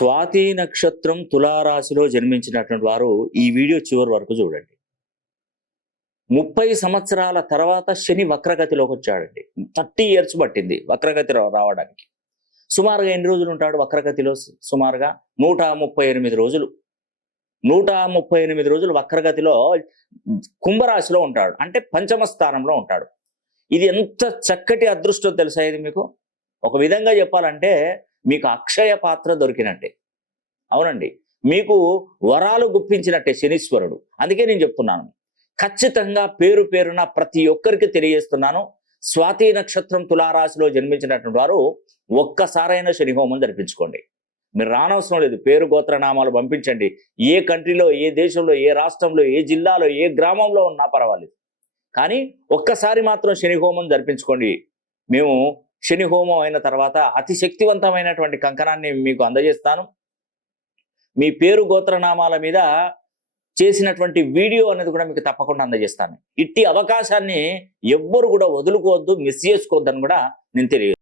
స్వాతి నక్షత్రం తులారాశిలో జన్మించినటువంటి వారు ఈ వీడియో చివరి వరకు చూడండి. 30 సంవత్సరాల తర్వాత శని వక్రగతిలోకి వచ్చాడండి. 30 ఇయర్స్ పట్టింది వక్రగతి రావడానికి. సుమారుగా ఎన్ని రోజులు ఉంటాడు వక్రగతిలో? సుమారుగా 138 రోజులు. 138 రోజులు వక్రగతిలో కుంభరాశిలో ఉంటాడు, అంటే పంచమ స్థానంలో ఉంటాడు. ఇది ఎంత చక్కటి అదృష్టం తెలుసా ఇది మీకు? ఒక విధంగా చెప్పాలంటే మీకు అక్షయ పాత్ర దొరికినట్టే. అవునండి, మీకు వరాలు గుప్పించినట్టే శనీశ్వరుడు. అందుకే నేను చెప్తున్నాను, ఖచ్చితంగా పేరు పేరున ప్రతి ఒక్కరికి తెలియజేస్తున్నాను. స్వాతి నక్షత్రం తులారాశిలో జన్మించినటువంటి వారు ఒక్కసారైనా శని హోమం జరిపించుకోండి. మీరు రానవసరం లేదు, పేరు గోత్రనామాలు పంపించండి. ఏ కంట్రీలో, ఏ దేశంలో, ఏ రాష్ట్రంలో, ఏ జిల్లాలో, ఏ గ్రామంలో ఉన్నా పర్వాలేదు, కానీ ఒక్కసారి మాత్రం శని హోమం జరిపించుకోండి. మేము శని హోమం అయిన తర్వాత అతి శక్తివంతమైనటువంటి కంకణాన్ని మీకు అందజేస్తాను. మీ పేరు గోత్రనామాల మీద చేసినటువంటి వీడియో అనేది కూడా మీకు తప్పకుండా అందజేస్తాను. ఇట్టి అవకాశాన్ని ఎవ్వరు కూడా వదులుకోవద్దు, మిస్ చేసుకోవద్దని కూడా నేను తెలియదు.